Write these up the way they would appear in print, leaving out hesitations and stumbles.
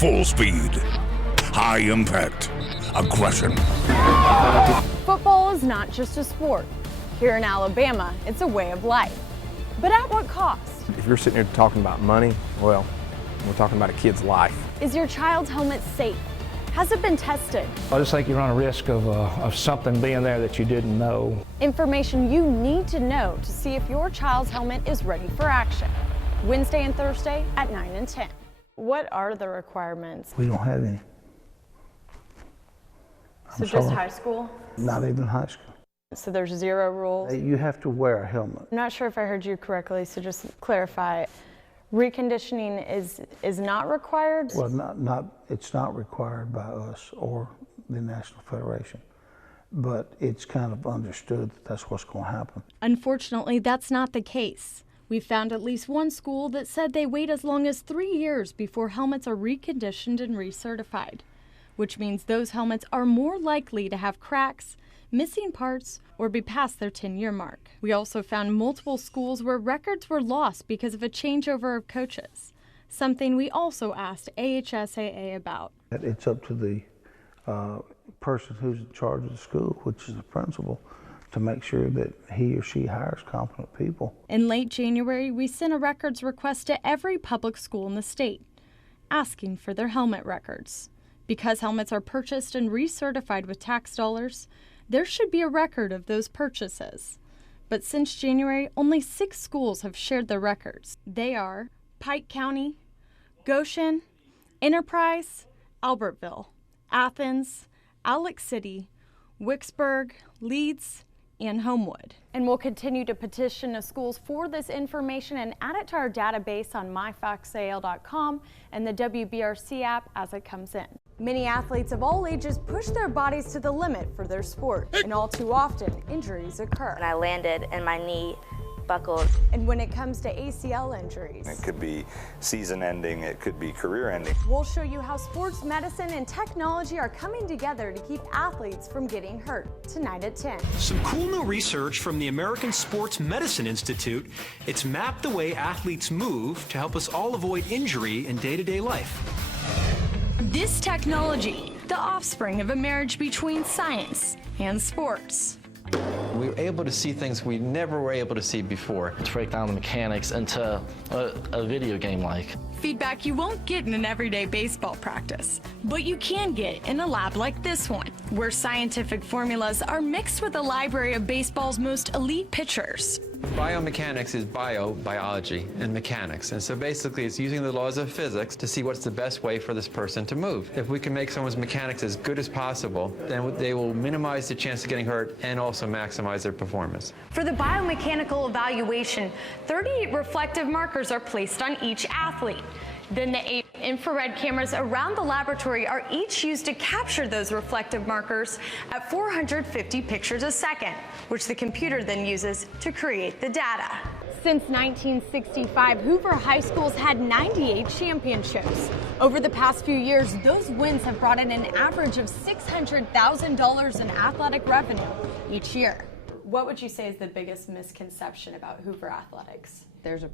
Full speed. High impact. Aggression. Football is not just a sport. Here in Alabama, it's a way of life. But at what cost? If you're sitting here talking about money, well, we're talking about a kid's life. Is your child's helmet safe? Has it been tested? I just think you run a risk of something being there that you didn't know. Information you need to know to see if your child's helmet is ready for action. Wednesday and Thursday at 9 and 10. What are the requirements? We don't have any. So just high school? Not even high school. So there's zero rules? You have to wear a helmet. I'm not sure if I heard you correctly, so just clarify. Reconditioning is not required? Well, it's not required by us or the National Federation, but it's kind of understood that that's what's going to happen. Unfortunately, that's not the case. We found at least one school that said they wait as long as 3 years before helmets are reconditioned and recertified, which means those helmets are more likely to have cracks, missing parts, or be past their 10-year mark. We also found multiple schools where records were lost because of a changeover of coaches, something we also asked AHSAA about. It's up to the person who's in charge of the school, which is the principal, to make sure that he or she hires competent people. In late January, we sent a records request to every public school in the state, asking for their helmet records. Because helmets are purchased and recertified with tax dollars, there should be a record of those purchases. But since January, only 6 schools have shared their records. They are Pike County, Goshen, Enterprise, Albertville, Athens, Alex City, Wicksburg, Leeds, and Homewood. And we'll continue to petition the schools for this information and add it to our database on myfoxal.com and the WBRC app as it comes in. Many athletes of all ages push their bodies to the limit for their sport, and all too often, injuries occur. And I landed and my knee buckled. And when it comes to ACL injuries, it could be season ending, it could be career ending. We'll show you how sports medicine and technology are coming together to keep athletes from getting hurt tonight at 10. Some cool new research from the American Sports Medicine Institute. It's mapped the way athletes move to help us all avoid injury in day-to-day life. This technology, the offspring of a marriage between science and sports. We were able to see things we never were able to see before. To break down the mechanics into a video game like. Feedback you won't get in an everyday baseball practice, but you can get in a lab like this one, where scientific formulas are mixed with a library of baseball's most elite pitchers. Biomechanics is biology and mechanics, and so basically it's using the laws of physics to see what's the best way for this person to move. If we can make someone's mechanics as good as possible, then they will minimize the chance of getting hurt and also maximize their performance. For the biomechanical evaluation, 38 reflective markers are placed on each athlete. Then the 8 infrared cameras around the laboratory are each used to capture those reflective markers at 450 pictures a second, which the computer then uses to create the data. Since 1965, Hoover High School's had 98 championships. Over the past few years, those wins have brought in an average of $600,000 in athletic revenue each year. What would you say is the biggest misconception about Hoover athletics? There's a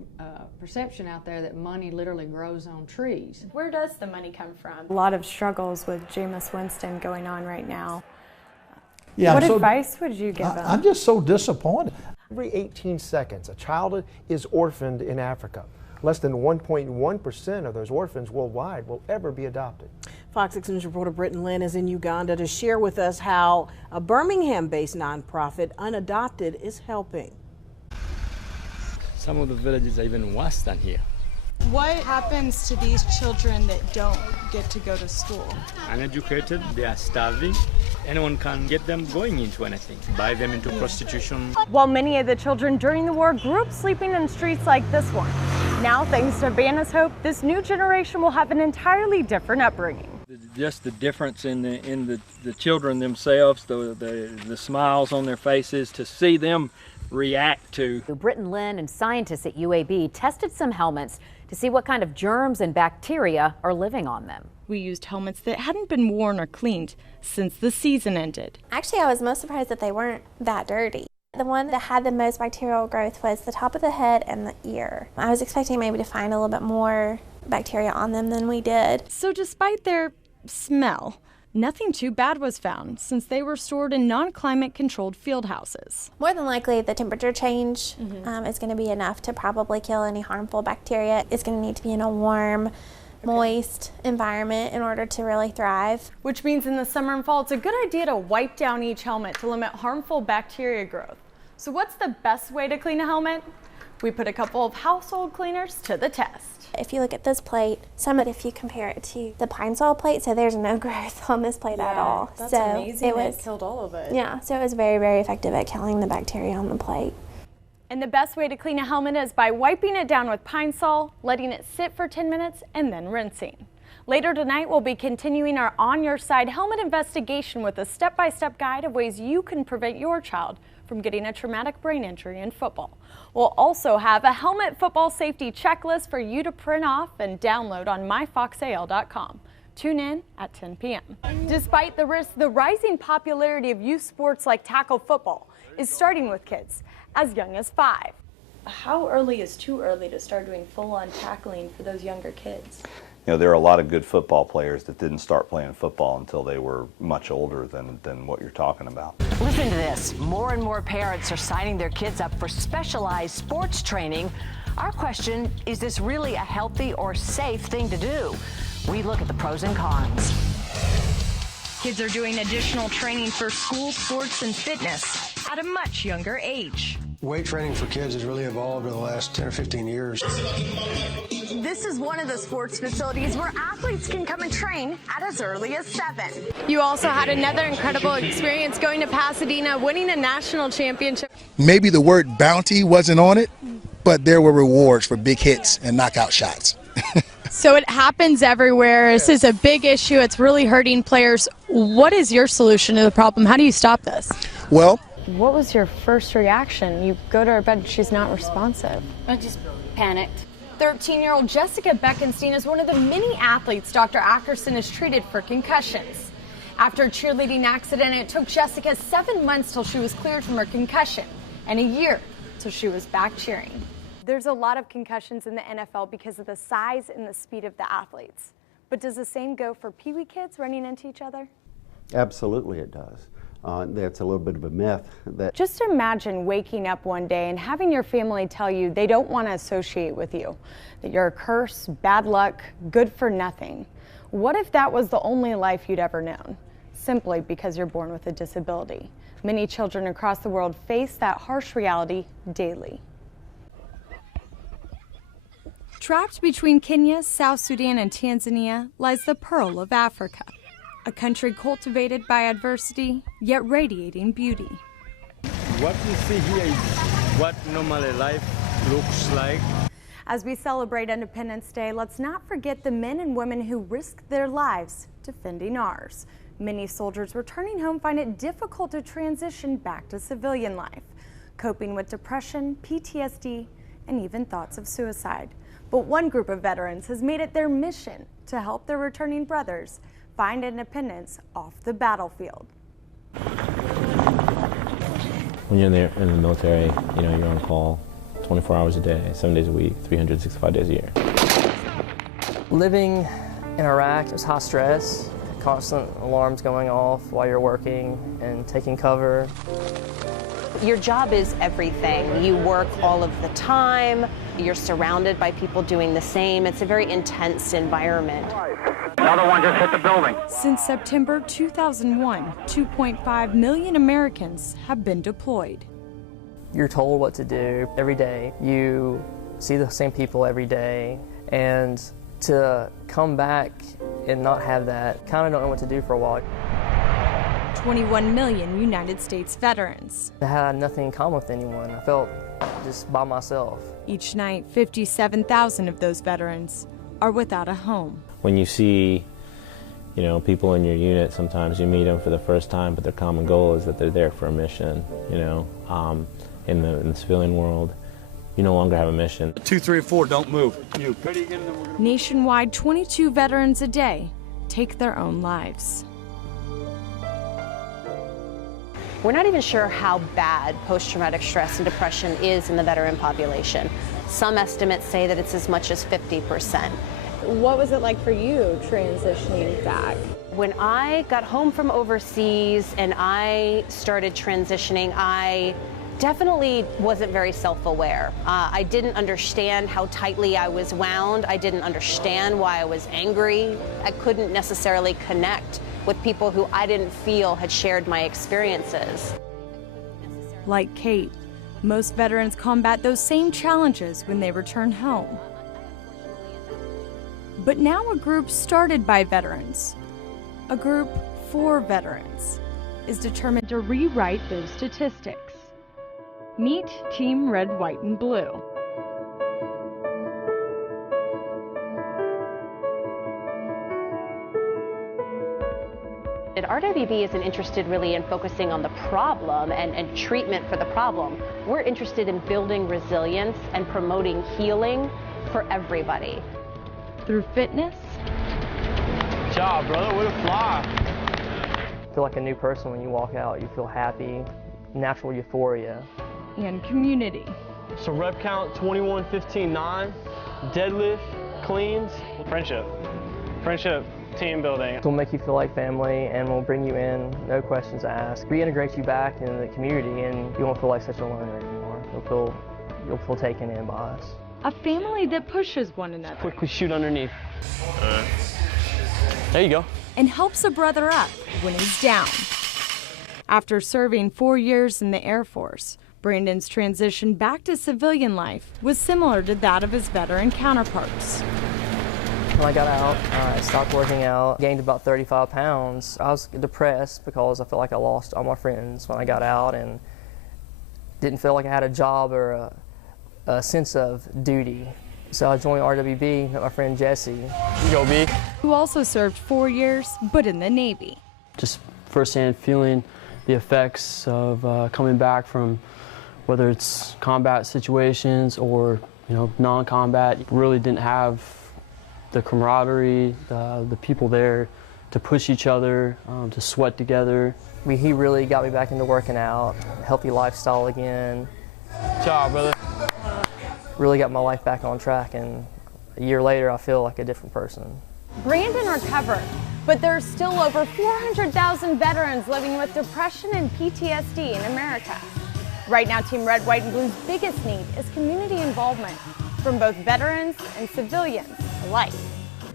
perception out there that money literally grows on trees. Where does the money come from? A lot of struggles with Jameis Winston going on right now. Yeah, what advice would you give him? I'm just so disappointed. Every 18 seconds, a child is orphaned in Africa. Less than 1.1% of those orphans worldwide will ever be adopted. Fox 6 News reporter Britton Lynn is in Uganda to share with us how a Birmingham-based nonprofit, Unadopted, is helping. Some of the villages are even worse than here. What happens to these children that don't get to go to school? Uneducated, they are starving. Anyone can get them going into anything, buy them into prostitution. While many of the children during the war grew up sleeping in streets like this one, now thanks to Banna's hope, this new generation will have an entirely different upbringing. Just the difference in the children themselves, the smiles on their faces, to see them react to. Britton Lynn and scientists at UAB tested some helmets to see what kind of germs and bacteria are living on them. We used helmets that hadn't been worn or cleaned since the season ended. Actually, I was most surprised that they weren't that dirty. The one that had the most bacterial growth was the top of the head and the ear. I was expecting maybe to find a little bit more bacteria on them than we did. So despite their smell, nothing too bad was found since they were stored in non-climate controlled field houses. More than likely, the temperature change is going to be enough to probably kill any harmful bacteria. It's going to need to be in a warm, moist environment in order to really thrive. Which means in the summer and fall, it's a good idea to wipe down each helmet to limit harmful bacteria growth. So what's the best way to clean a helmet? We put a couple of household cleaners to the test. If you look at this plate, if you compare it to the pine sol plate, so there's no growth on this plate at all. That's so amazing. It killed all of it. Yeah, so it was very, very effective at killing the bacteria on the plate. And the best way to clean a helmet is by wiping it down with pine sol, letting it sit for 10 minutes, and then rinsing. Later tonight, we'll be continuing our On Your Side helmet investigation with a step-by-step guide of ways you can prevent your child from getting a traumatic brain injury in football. We'll also have a helmet football safety checklist for you to print off and download on myfoxal.com. Tune in at 10 p.m. Despite the risk, the rising popularity of youth sports like tackle football is starting with kids as young as 5. How early is too early to start doing full-on tackling for those younger kids? You know, there are a lot of good football players that didn't start playing football until they were much older than what you're talking about. Listen to this. More and more parents are signing their kids up for specialized sports training. Our question, is this really a healthy or safe thing to do? We look at the pros and cons. Kids are doing additional training for school sports and fitness at a much younger age. Weight training for kids has really evolved over the last 10 or 15 years. This is one of the sports facilities where athletes can come and train at as early as 7. You also had another incredible experience going to Pasadena, winning a national championship. Maybe the word bounty wasn't on it, but there were rewards for big hits and knockout shots. So it happens everywhere. This is a big issue. It's really hurting players. What is your solution to the problem? How do you stop this? Well, what was your first reaction? You go to her bed and she's not responsive. I just panicked. 13-year-old Jessica Beckenstein is one of the many athletes Dr. Ackerson has treated for concussions. After a cheerleading accident, it took Jessica 7 months till she was cleared from her concussion, and a year till she was back cheering. There's a lot of concussions in the NFL because of the size and the speed of the athletes. But does the same go for Pee Wee kids running into each other? Absolutely it does. That's a little bit of a myth. Just imagine waking up one day and having your family tell you they don't want to associate with you, that you're a curse, bad luck, good for nothing. What if that was the only life you'd ever known, simply because you're born with a disability? Many children across the world face that harsh reality daily. Trapped between Kenya, South Sudan, and Tanzania lies the Pearl of Africa, a country cultivated by adversity, yet radiating beauty. What you see here is what normally life looks like. As we celebrate Independence Day, let's not forget the men and women who risked their lives defending ours. Many soldiers returning home find it difficult to transition back to civilian life, coping with depression, PTSD, and even thoughts of suicide. But one group of veterans has made it their mission to help their returning brothers find independence off the battlefield. When you're in the military, you're on call 24 hours a day, 7 days a week, 365 days a year. Living in Iraq is high stress, constant alarms going off while you're working and taking cover. Your job is everything. You work all of the time. You're surrounded by people doing the same. It's a very intense environment. Another one just hit the building. Since September 2001, 2.5 million Americans have been deployed. You're told what to do every day. You see the same people every day. And to come back and not have that, kind of don't know what to do for a while. 21 million United States veterans. I had nothing in common with anyone. I felt just by myself. Each night, 57,000 of those veterans are without a home. When you see, people in your unit, sometimes you meet them for the first time, but their common goal is that they're there for a mission, In the civilian world, you no longer have a mission. 2, 3, 4, don't move. Nationwide, 22 veterans a day take their own lives. We're not even sure how bad post-traumatic stress and depression is in the veteran population. Some estimates say that it's as much as 50%. What was it like for you transitioning back? When I got home from overseas and I started transitioning, I definitely wasn't very self-aware. I didn't understand how tightly I was wound. I didn't understand why I was angry. I couldn't necessarily connect with people who I didn't feel had shared my experiences. Like Kate, most veterans combat those same challenges when they return home. But now a group started by veterans, a group for veterans, is determined to rewrite those statistics. Meet Team Red, White, and Blue. RWB isn't interested really in focusing on the problem and treatment for the problem. We're interested in building resilience and promoting healing for everybody. Through fitness. Good job, brother. Way to fly. You feel like a new person when you walk out. You feel happy, natural euphoria. And community. So rep count 21, 15, 9. Deadlift, cleans. Friendship. Friendship. Team building. It will make you feel like family and will bring you in, no questions asked. Reintegrate you back in the community and you won't feel like such a loner anymore. You'll feel taken in by us. A family that pushes one another. Quickly shoot underneath. There you go. And helps a brother up when he's down. After serving 4 years in the Air Force, Brandon's transition back to civilian life was similar to that of his veteran counterparts. When I got out, I stopped working out, gained about 35 pounds. I was depressed because I felt like I lost all my friends when I got out and didn't feel like I had a job or a sense of duty. So I joined RWB, met my friend Jesse. You go, B. Who also served 4 years, but in the Navy. Just firsthand feeling the effects of coming back from whether it's combat situations or non-combat. Really didn't have the camaraderie, the people there to push each other, to sweat together. He really got me back into working out, healthy lifestyle again. Good job, brother. Really got my life back on track, and a year later I feel like a different person. Brandon recovered, but there's still over 400,000 veterans living with depression and PTSD in America. Right now, Team Red, White, and Blue's biggest need is community involvement from both veterans and civilians alike.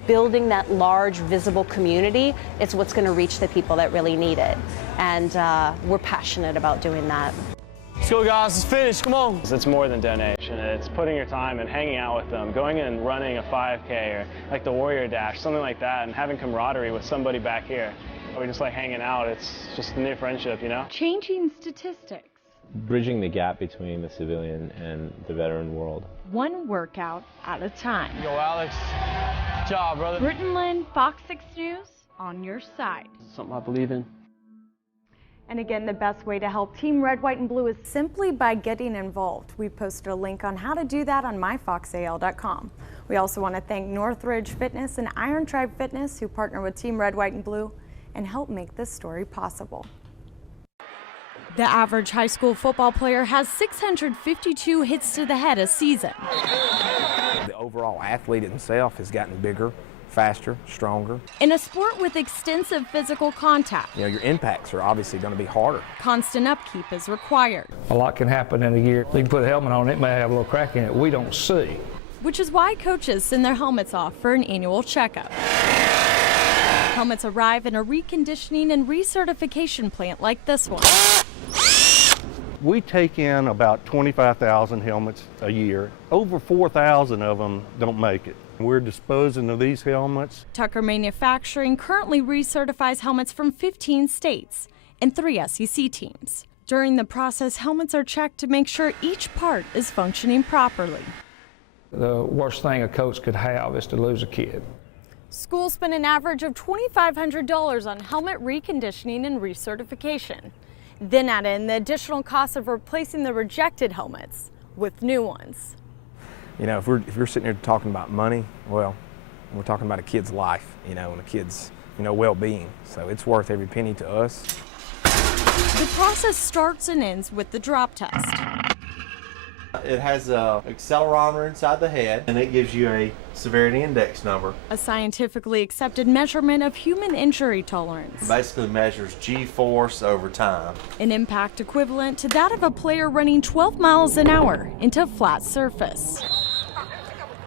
Building that large, visible community is what's going to reach the people that really need it. And we're passionate about doing that. Let's go, guys. Let's finish. Come on. It's more than donation. It's putting your time and hanging out with them, going and running a 5K or like the Warrior Dash, something like that, and having camaraderie with somebody back here. We just like hanging out. It's just a new friendship, you know? Changing statistics. Bridging the gap between the civilian and the veteran world. One workout at a time. Yo, Alex. Good job, brother. Britton Lynn, Fox 6 News, on your side. Something I believe in. And again, the best way to help Team Red, White, and Blue is simply by getting involved. We posted a link on how to do that on myfoxal.com. We also want to thank Northridge Fitness and Iron Tribe Fitness, who partner with Team Red, White, and Blue and help make this story possible. The average high school football player has 652 hits to the head a season. The overall athlete himself has gotten bigger, faster, stronger. In a sport with extensive physical contact, Your impacts are obviously going to be harder. Constant upkeep is required. A lot can happen in a year. You can put a helmet on, it may have a little crack in it we don't see. Which is why coaches send their helmets off for an annual checkup. Helmets arrive in a reconditioning and recertification plant like this one. We take in about 25,000 helmets a year. Over 4,000 of them don't make it. We're disposing of these helmets. Tucker Manufacturing currently recertifies helmets from 15 states and 3 SEC teams. During the process, helmets are checked to make sure each part is functioning properly. The worst thing a coach could have is to lose a kid. Schools spend an average of $2,500 on helmet reconditioning and recertification. Then add in the additional cost of replacing the rejected helmets with new ones. If you're sitting here talking about money, well, we're talking about a kid's life, and a kid's, well-being. So it's worth every penny to us. The process starts and ends with the drop test. It has an accelerometer inside the head, and it gives you a severity index number. A scientifically accepted measurement of human injury tolerance. It basically measures G-force over time. An impact equivalent to that of a player running 12 miles an hour into a flat surface.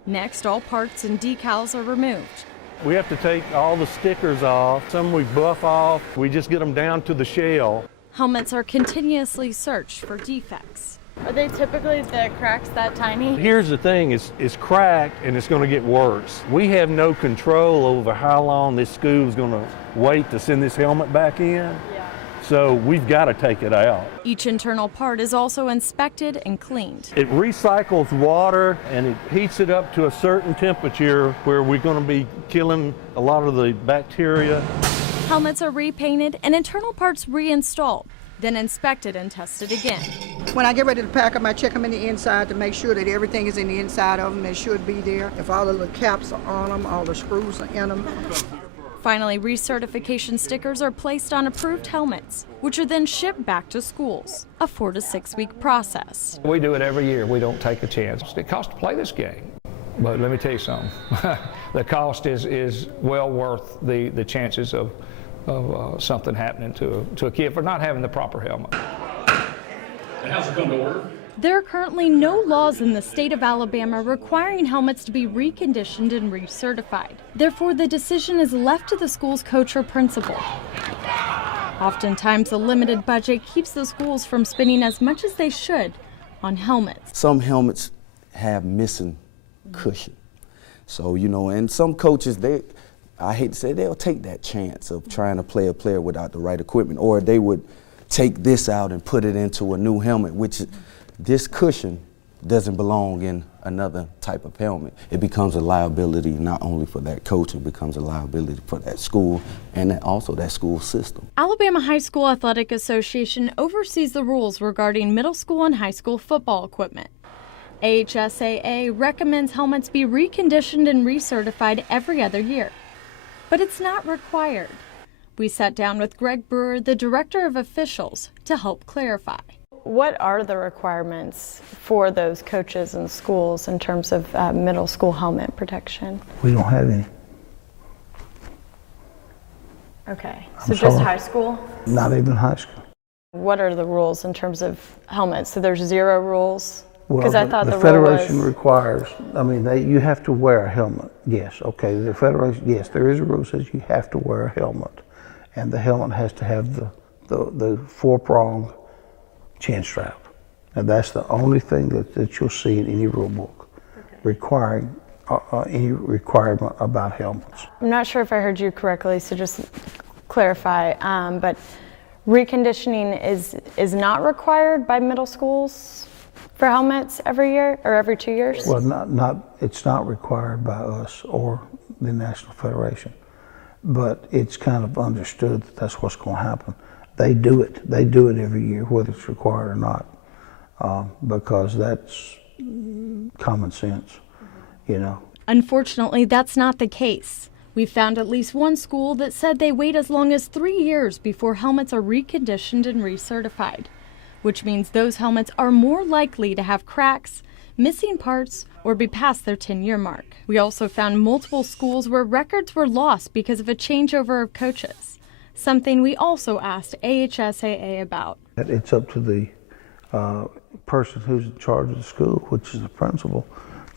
Next, all parts and decals are removed. We have to take all the stickers off. Some we buff off. We just get them down to the shell. Helmets are continuously searched for defects. Are they typically the cracks that tiny? Here's the thing, it's cracked and it's going to get worse. We have no control over how long this school is going to wait to send this helmet back in. So we've got to take it out. Each internal part is also inspected and cleaned. It recycles water and it heats it up to a certain temperature where we're going to be killing a lot of the bacteria. Helmets are repainted and internal parts reinstalled, then inspected and tested again. When I get ready to pack them, I check them in the inside to make sure that everything is in the inside of them. It should be there. If all the little caps are on them, all the screws are in them. Finally, recertification stickers are placed on approved helmets, which are then shipped back to schools, a 4 to 6 week process. We do it every year. We don't take a chance. It costs to play this game. But let me tell you something. The cost is well worth the chances of something happening to a kid for not having the proper helmet. How's it come to order? There are currently no laws in the state of Alabama requiring helmets to be reconditioned and recertified. Therefore, the decision is left to the school's coach or principal. Oftentimes, a limited budget keeps the schools from spending as much as they should on helmets. Some helmets have missing cushion. So, and some coaches, I hate to say, they'll take that chance of trying to play a player without the right equipment, or they would take this out and put it into a new helmet, which this cushion doesn't belong in another type of helmet. It becomes a liability not only for that coach, it becomes a liability for that school and also that school system. Alabama High School Athletic Association oversees the rules regarding middle school and high school football equipment. AHSAA recommends helmets be reconditioned and recertified every other year, but it's not required. We sat down with Greg Brewer, the Director of Officials, to help clarify. What are the requirements for those coaches and schools in terms of middle school helmet protection? We don't have any. Okay, so just high school? Not even high school. What are the rules in terms of helmets? So there's 0 rules? Well, I thought the Federation requires, you have to wear a helmet, yes, okay. The Federation, yes, there is a rule that says you have to wear a helmet. And the helmet has to have the 4-prong chin strap. And that's the only thing that you'll see in any rule book requiring any requirement about helmets. I'm not sure if I heard you correctly, so just clarify, but reconditioning is not required by middle schools for helmets every year or every 2 years? Well, it's not required by us or the National Federation, but it's kind of understood that that's what's going to happen. They do it every year, whether it's required or not, because that's common sense, Unfortunately, that's not the case. We found at least one school that said they wait as long as 3 years before helmets are reconditioned and recertified, which means those helmets are more likely to have cracks, missing parts, or be past their 10-year mark. We also found multiple schools where records were lost because of a changeover of coaches, something we also asked AHSAA about. It's up to the person who's in charge of the school, which is the principal,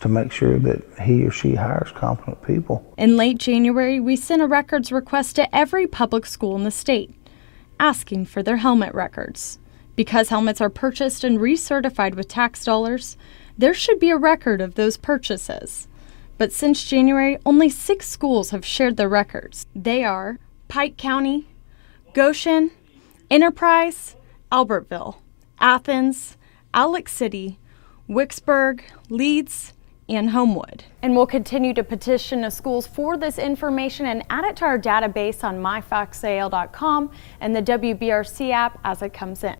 to make sure that he or she hires competent people. In late January, we sent a records request to every public school in the state, asking for their helmet records. Because helmets are purchased and recertified with tax dollars, there should be a record of those purchases. But since January, only 6 schools have shared their records. They are Pike County, Goshen, Enterprise, Albertville, Athens, Alex City, Wicksburg, Leeds, and Homewood. And we'll continue to petition the schools for this information and add it to our database on myfoxal.com and the WBRC app as it comes in.